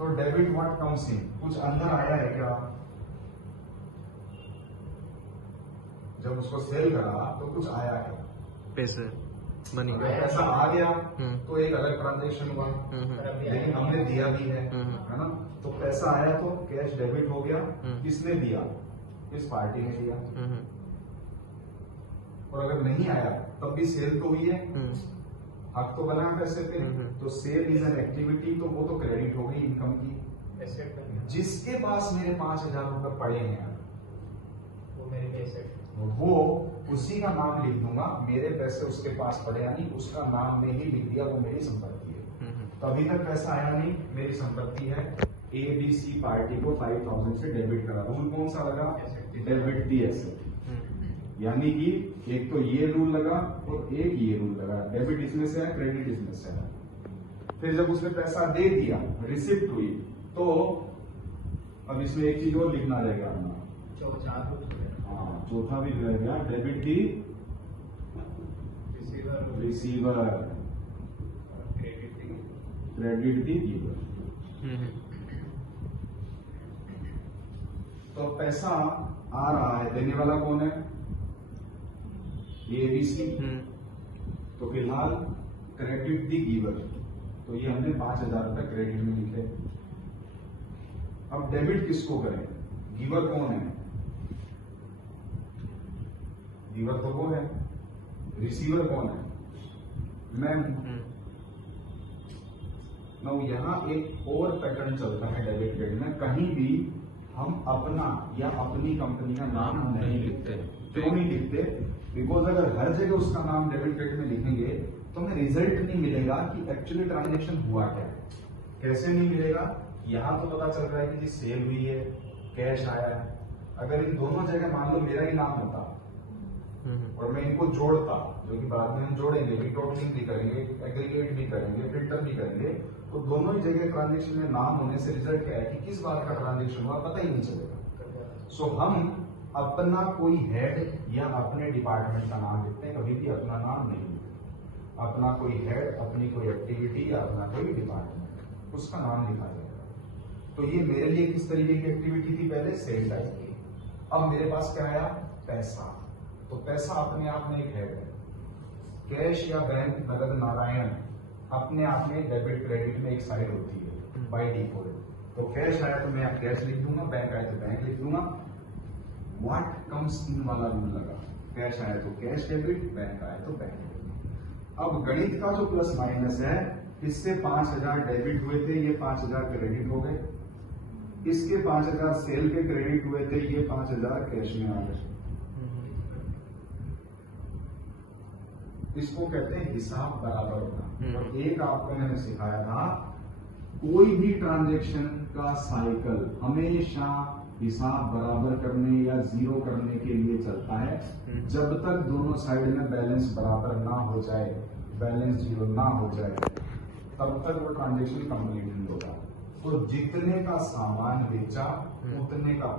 तो debit what comes in, कुछ अंदर आया है क्या? जब उसको सेल करा तो कुछ आया है, पैसे, मनी। अगर पैसा आ गया तो एक अलग ट्रांजेक्शन हुआ, लेकिन हमने दिया भी है ना? तो पैसा आया तो कैश डेबिट हो गया। किसने दिया? इस पार्टी ने दिया। और अगर नहीं आया तब भी सेल तो हुई है, हक तो बना पैसे पे। तो सेल इज एन एक्टिविटी, तो वो तो क्रेडिट हो गई इनकम की। जिसके पास मेरे 5,000 रुपए पड़े हैं वो मेरे एसेट, वो उसी का नाम लिख दूंगा, मेरे पैसे उसके पास पड़े, यानी उसका नाम में ही लिख दिया, वो मेरी संपत्ति है। तो अभी तक पैसा आया नहीं, मेरी संपत्ति है। ABC पार्टी को 5,000 से डेबिट करा, रूल कौन सा लगा? Debit the asset. यानी कि एक तो ये रूल लगा और एक ये रूल लगा, डेबिट इसमें से है, क्रेडिट इसमें से है। फिर जब उसने पैसा दे दिया, रिसिप्ट हुई, तो अब इसमें एक चीज और लिखना रहेगा अपना, चौथा भी रह गया, डेबिट दी रिसीवर, क्रेडिट दी गिवर। तो पैसा आ रहा है, देने वाला कौन है? ABC। तो फिलहाल क्रेडिट दी गिवर, तो ये हमने 5,000 रुपए क्रेडिट में लिखे। अब डेबिट किसको करें? गिवर कौन है? गिवर तो वो है, रिसीवर कौन है? मैं हूं। यहां एक और पैटर्न चलता है डेबिट क्रेडिट में, कहीं भी हम अपना या अपनी कंपनी का नाम नहीं लिखते। क्यों नहीं लिखते? बिकॉज अगर हर जगह उसका नाम डेबिट क्रेडिट में लिखेंगे तो हमें रिजल्ट नहीं मिलेगा कि एक्चुअली ट्रांजेक्शन हुआ क्या है। कैसे नहीं मिलेगा? यहां तो पता चल रहा है कि सेल हुई है, कैश आया है। अगर इन दोनों जगह मान लो मेरा ही नाम होता और मैं इनको जोड़ता, जो कि बाद में हम जोड़ेंगे भी, टोटलिंग भी करेंगे, एग्रीगेट भी करेंगे, फिल्टर भी करेंगे, तो दोनों ही जगह ट्रांजेक्शन में नाम होने से रिजल्ट क्या है कि किस बात का ट्रांजेक्शन हुआ पता ही नहीं चलेगा। सो हम अपना कोई हेड या अपने डिपार्टमेंट का नाम लिखते हैं, कभी भी अपना नाम नहीं लिखते। अपना कोई हेड, अपनी कोई एक्टिविटी या अपना कोई डिपार्टमेंट, उसका नाम लिखा जाएगा। तो ये मेरे लिए किस तरीके की एक्टिविटी थी? पहले सेल टाइप की। अब मेरे पास क्या आया? पैसा। तो पैसा अपने आप में एक हेड है। कैश या बैंक, नगद, नारायण अपने आप में डेबिट क्रेडिट में एक साइड होती है बाय डिफॉल्ट। तो कैश आया तो मैं कैश लिख दूंगा, बैंक आया तो बैंक लिख दूंगा। व्हाट कम्स इन वाला रूल लगा, कैश आया तो कैश डेबिट, बैंक आया तो बैंक डेबिट। अब गणित का जो प्लस माइनस है, इससे 5,000 डेबिट हुए थे, ये 5,000 क्रेडिट हो गए। इसके 5,000 सेल के क्रेडिट हुए थे, ये 5,000 कैश में आ गए। इसको कहते हैं हिसाब बराबर होना। और एक आपको मैंने सिखाया था, कोई भी ट्रांजैक्शन का साइकिल हमेशा हिसाब बराबर करने या जीरो करने के लिए चलता है। जब तक दोनों साइड में बैलेंस बराबर ना हो जाए, बैलेंस जीरो ना हो जाए, तब तक वो ट्रांजैक्शन कंप्लीट नहीं होगा। तो जितने का सामान बेचा उतने का